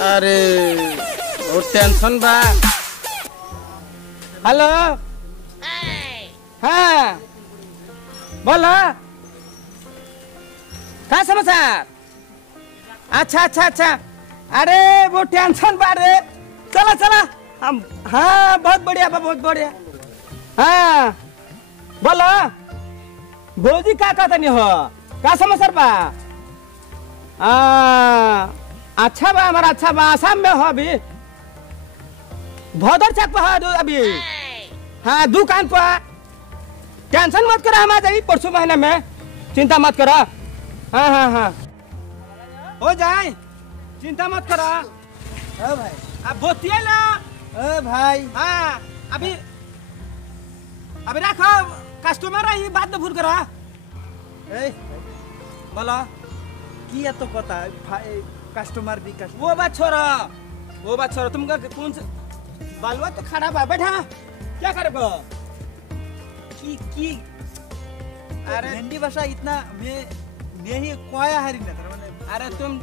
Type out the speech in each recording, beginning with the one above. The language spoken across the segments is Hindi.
अरे वो टेंशन बा। हेलो हाँ बोलो क्या समाचार। अच्छा अच्छा अच्छा अरे वो टेंशन बा रे। चला चला हम हाँ बहुत बढ़िया बहुत बढ़िया। हाँ बोलो भोजी का कहता नहीं हो का समाचार बा। अच्छा बा हमारा अच्छा बा। आसाम में हो अभी भदर चक पर अभी। हाँ दुकान पर टेंशन मत करो हम आ जाइए परसों महीने में चिंता मत करो। हाँ हाँ हाँ हो जाए चिंता मत करो। भाई अब बोतिए ना भाई। हाँ अभी अभी रखो कस्टमर है ये बात तो भूल करो। बोलो किया तो पता कस्टमर भी कस्टमर वो बात छोड़ो तुमका कौन से बालुआ तो खराब है बैठा क्या करोगे की अरे हिंदी भाषा इतना मैं ही कोया हरी ना मैंने। अरे तुम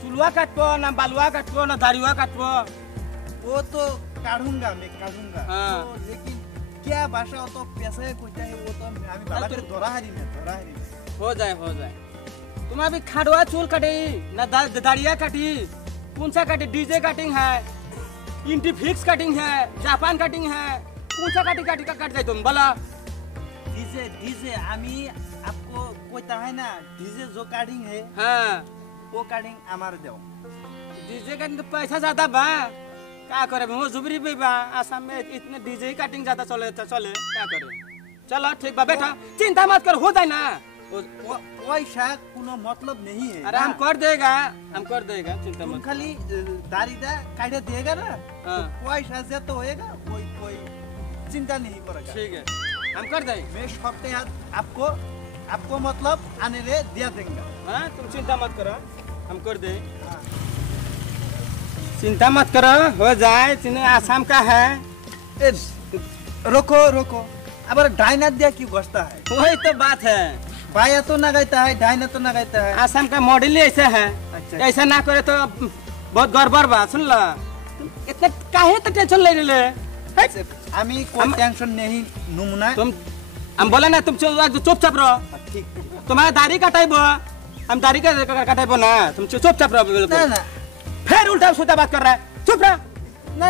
चुलवा काटो ना बालुआ काटो ना दाढ़ीवा काटो वो तो काटूंगा मैं काटूंगा। हाँ। तो लेकिन क्या भाषा हो तो पैसे कुछ है वो तो हमें बाबा के दोरा हरी ना हो जाए तुम अभी खाड़वा चूल काटी ना दाढ़िया काटी कौन सा काटी डीजे कटिंग है इंटी फिक्स कटिंग है जापान कटिंग है कौन सा काटी काट जाए तुम बोला। डीजे हमी आपको कोई है ना डीजे जो काटिंग है हाँ वो काटिंग हमारे दो डीजे का तो पैसा ज्यादा बा क्या करे वो जुबरी भी बा आसाम में इतने डीजे कटिंग ज्यादा चले क्या करे। चलो ठीक बा बेटा चिंता मत कर हो जाए ना पैसा कोनो मतलब नहीं है। अरे हम कर देगा चिंता मत। खाली दाढ़ी दा काटे देगा ना हाँ। पैसा से तो होएगा कोई चिंता नहीं करेगा। ठीक है हम कर देंगे। मैं सबके हाथ आपको मतलब आने ले दिया देंगे। हाँ तुम चिंता मत करो हम कर दे। चिंता मत करो हो जाए चिन्ह आसाम का है। रोको अब डायना दिया क्यों घसता है। वही तो बात है बाया तो ना गाता है डायना तो ना गाता है। आसाम का मॉडल ही ऐसा है। अच्छा। ऐसा ना करे तो बहुत गड़बड़ बा सुन ला इतना काहे तो टेंशन ले ले हमें कोई टेंशन नहीं नुमना तुम हम बोले ना तुम चुपचाप रहो। ठीक तुम्हारा दाढ़ी कटाइबो हम दाढ़ी कटाइबो ना तुम चुपचाप रहो बिल्कुल। ना फिर उल्टा सीधा बात कर रहा है चुप रहा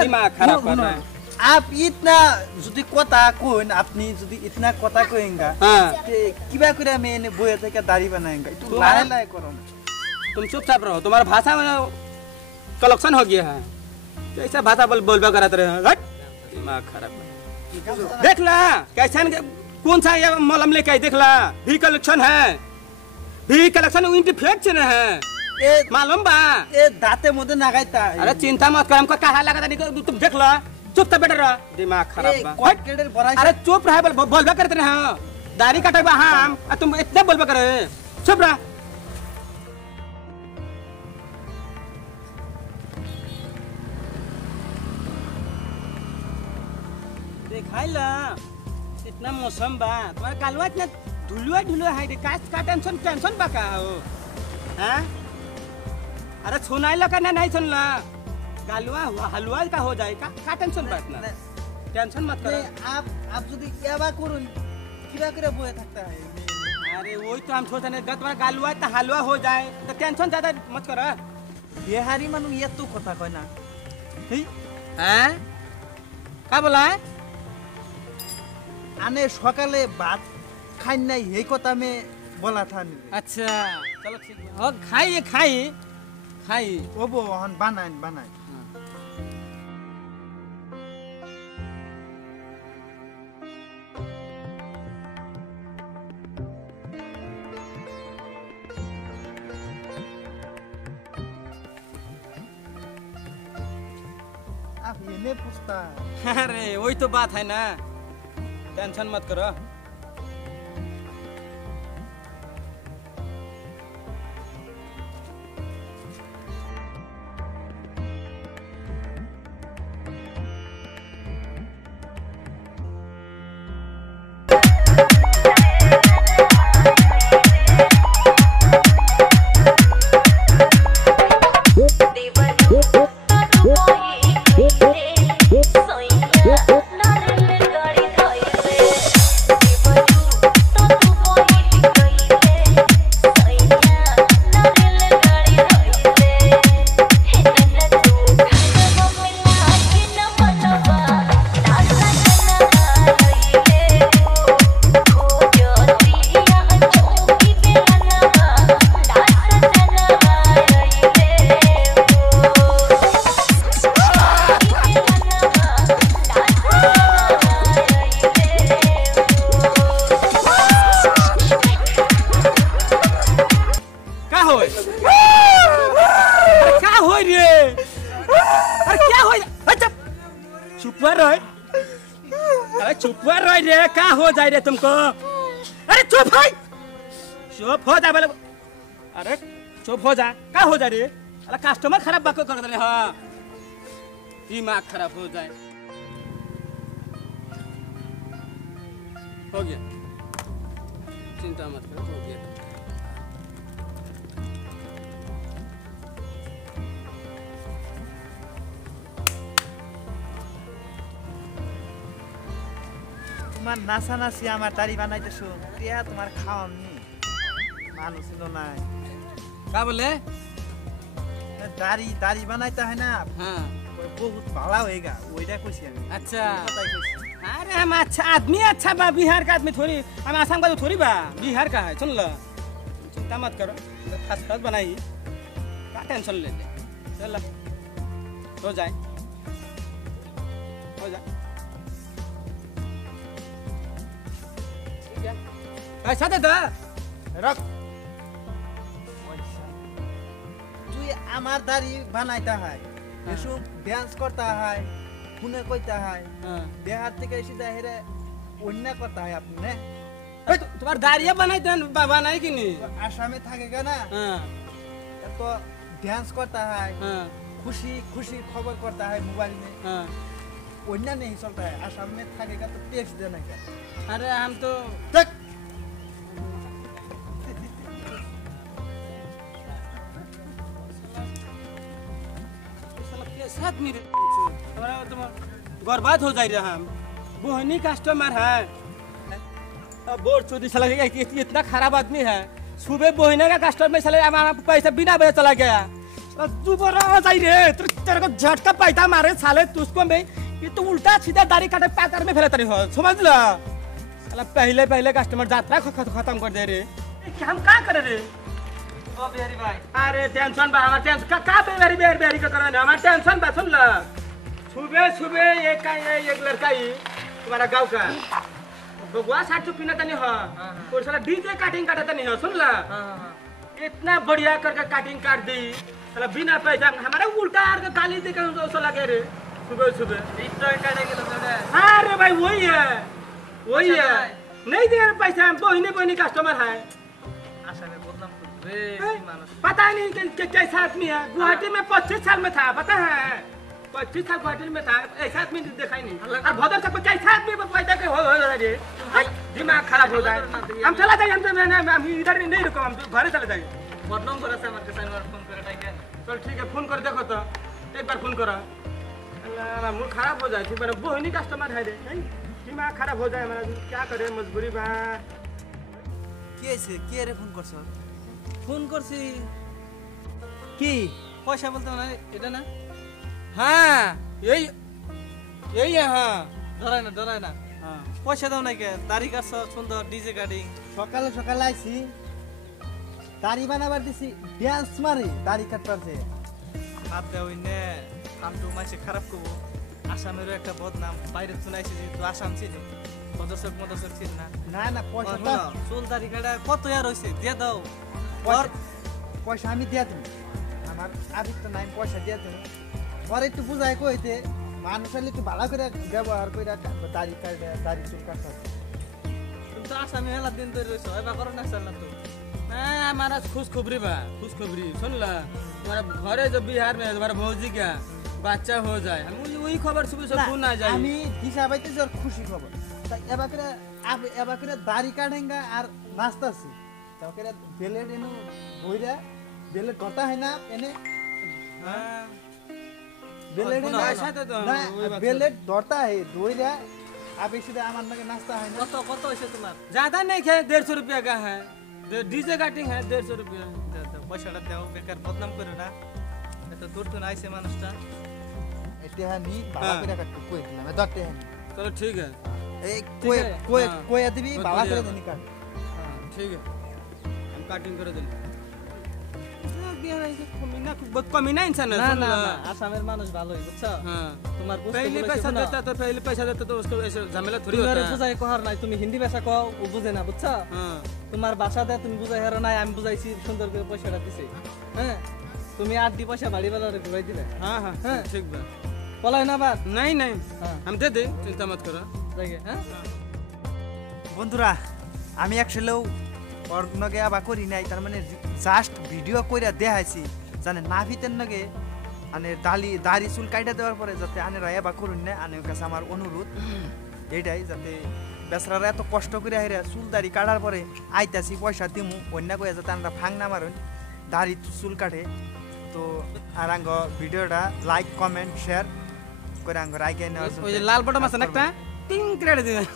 दिमाग खराब कर रहा है। आप इतना जुदी कोता कोन अपनी जुदी इतना कोता कोएंगा हाँ किबा कुरा मैंने बोया था क्या दाढ़ी बनाएंगा तो लाए करो। तुम चुपचाप रहो तुम्हारा भाषा में कलेक्शन हो गया है कैसा भाषा बोलबा कराते रहे दिमाग खराब। देख ला कैसा कौन सा ये मलम लेके देख ला भी कलेक्शन इंटीफेक्शन है मालूम बा ए दाते मुझे नगाइता है। अरे चिंता मत कर हमको कहा लगा नहीं तुम देख लो चुप तो बैठ रहा दिमाग खराब बा। अरे चुप रहा बोलबा करते रहे दाढ़ी कटेबा हम तुम इतने बोलबा करे चुप रहा। देखाई ला इतना मौसम बा तुम्हारा कालवा इतना धुलुआ है का टेंशन बा का हो हैं। अरे सुनाई लो का नहीं सुन ला गालुआ हलवा का हो जाए का टेंशन बा इतना टेंशन मत करो। आप जुदी क्या बा करो किबा करे बोए सकता है। अरे वही तो हम सोच रहे तुम्हारा गालुआ तो हलवा हो जाए तो टेंशन ज्यादा मत करो। ये हारी मानु ये तो কথা কয় না हैं का बोला है आने सकाले भात खाई नहीं यही কথা में बोला था। अच्छा चलो ठीक है हो खाई ओ वो हन बनाए आप ये नहीं पूछता। अरे वही तो बात है ना टेंशन मत करो। They were हो क्या हो रे अरे क्या हो अच्छा चुप रह अरे चुप रह रे क्या हो जाए रे तुमको अरे चुप हो जा बोले अरे चुप हो जा क्या हो जा रे अरे कस्टमर खराब बात कर रहे हाँ दिमाग खराब हो जाए हो गया चिंता मत करो हो गया তোমার নাসা নাসি আমার দাড়ি বানাইতেছো টিয়া তোমার খাওয়ানি মানুষ ছিল না क्या बोले দাড়ি দাড়ি বানাইতে হয় না हाँ बहुत भाला होएगा ওইটা কইছি আমি अच्छा কথাই কইছি अरे हम अच्छा आदमी अच्छा बा बिहार का आदमी थोड़ी हम आसाम का तो थोड़ी बा बिहार का है सुन लो चिंता मत करो खास खास बनाई क्या टेंशन ले चल हो जाए ठीक है पैसा दे दो रख তুই আমার দাড়ি বানাইতে হয় এসব ডান্স করতে হয় শুনে কইতে হয় हाँ বিহার থেকে এসে হেরে অন্য করতে হয় আপনি না तुम्हारे दारिया बनाई देन बनाई कि नहीं আসামে থাকে না हाँ তো ডান্স করতে হয় हाँ খুশি খুশি খবর করতে হয় মোবাইল में हाँ অন্য नहीं चलता है आसाम में থাকেगा तो टैक्स देना क्या अरे हम तो तक साथ मेरे हमारा तो बर्बाद हो जाए हम बोहनी कस्टमर है अब बोर्ड चोरी चला गया इतना खराब आदमी है सुबह बोहने का कस्टमर चले हमारा पैसा बिना वजह चला गया दोबारा आ जाए रे तेरे को झटका पैसा मारे साले तुझको मैं ये तो उल्टा सीधा दाढ़ी काटे पैकर में फैला तरी हो समझ ला साला पहले कस्टमर यात्रा खत्म कर दे रे हम क्या करे रे ओ बिहारी भाई अरे टेंशन बा हमार टेंशन का बेरी का करना हमार टेंशन बा सुन ला सुबह एक लड़का ही तुम्हारा गांव का बगुआ साथ चुप पीना तनी हो और साला डीजे काटिंग काटा तनी हो सुन ला इतना बढ़िया करके काटिंग काट दी साला बिना पैसा हमारा उल्टा आर के गाली दे के उसो लगे रे सुबह इतना काटे गेलो तोरे अरे भाई वही है नहीं दे पैसा हम बोहनी कस्टमर है आसामे बदनाम रे मानुष पता नहीं कैसा आदमी है गुवाहाटी में 25 साल में था पता है 25 साल गुवाहाटी में था ऐसा आदमी देखा ही नहीं और भदर से कैसा आदमी पैदा के हो रे दिमाग खराब हो जाए हम चला जाए हम इधर नहीं रुको हम घर चले जाए बदनाम करे से हमारे साइड फोन करे टाइम चल ठीक है फोन कर देखो तो एक बार फोन करो मूड खराब हो जाए ठीक है बोहनी कस्टमर है रे दिमाग खराब हो जाए हमारा क्या करे मजबूरी बा কে রে ফোন করছ फोन करसी কি পয়সা বলতে না এটা না हाँ यही है हाँ ডরায় না हाँ পয়সা দাও নাই কে দাড়ি কাটছ সুন্দর ডিজে কাটিং সকালে সকালে আইছি দাড়ি বানাবার দিছি ডান্স মারি দাড়ি কাটপারছে হাত দেও ইনে কামটু মাইছে খারাপ করব আসামেরও একটা বদনাম বাইরে শুনাইছি যে তুই আসাম ছিলি মদসক ছিল না না পয়সা চুল দাড়ি কাটা কত ইয়ার হইছে দিয়ে দাও পয়সা আমি দিয়া তুমি আমার আদিত্য নাই পয়সা দিয়া তুমি পরে একটু বুঝাই কইতে মানুষের একটু ভালো করে ব্যবহার করে দাড়ি কাটে দাড়ি চুল কাটতে তুমি তো আসামি হেলা দিন ধরে রইছো এবার করো না চল না তো हमारा खुशखबरी सुन ला तुम्हारा घरे जो बिहार में तुम्हारा भौजी का बच्चा हो जाए हम वही खबर सुबह से फोन आ जाए আমি দিশা পাইতে জোর খুশি খবর তাই এবার করে দাড়ি কাটেঙ্গা আর নাচতাছি তাও করে বেলেট এনে বইরা বেলেট কথা হয় না এনে বেলেট ऐसा तो না বেলেট ধরতা है দইরা আবে সিধা আমার নাকি নাচতা হয় না কত হইছে তোমার ज्यादा नहीं है 150 रुपया का है डीजे काटिंग है 150 रुपया পয়সাটা দাও বেকার বদনাম করো না এত দূর তো আইছে মানুষটা এটা নি বাবা করে কাটতে কই দিলাম দরতে चलो ठीक है এই ठीक কই है, हाँ। কই দিবি बहुत বাবা बढ़िया। করে দেনি কাট हाँ ठीक है हम काटिंग कर देंगे দিয়ে নাই কমিনা কমিনা ইনসান না না না আসামের মানুষ ভালোই বুঝছো हां তোমার पहले पैसा देता तो पहले पैसा देता तो उसको ऐसे झमेला थोड़ी होता তুমি है বুঝাই কহার নাই তুমি হিন্দি ভাষা কও ও বুঝে না বুঝছো हां তোমার ভাষা দে তুমি বুঝাই হারো নাই আমি বুঝাইছি সুন্দর করে পয়সাটা দিছি হ্যাঁ তুমি 8 দি পয়সা বাড়ি বেলারে ঘুরাই দিলে हां हां हाँ। ठीक बा পলাই না বাদ नहीं नहीं हां हम दे दे चिंता मत करो দেখে হ্যাঁ বন্ধুরা আমি একসালেও ওর নগে আবার করি নাই তার মানে জাস্ট ভিডিও কইরা দেখাইছি জানে নাভিতের নগে মানে দাড়ি চুল কাইটা দেওয়ার পরে যাতে আনেরা এবার করুন না আনের কাছে আমার অনুরোধ এইটাই যাতে বেচারারা এত কষ্ট করে হেরে চুল দাড়ি কাটার পরে আইতাছি পয়সা দিমু অন্য কয়ে যাতে আমরা ফাং না মারুন দাড়ি চুল কাটে তো আর আঙ্গ ভিডিওটা লাইক কমেন্ট শেয়ার করে আঙ্গ রাইকে নেওয়ার ওই যে লাল বটন আছে না একটা টিং করে দিবেন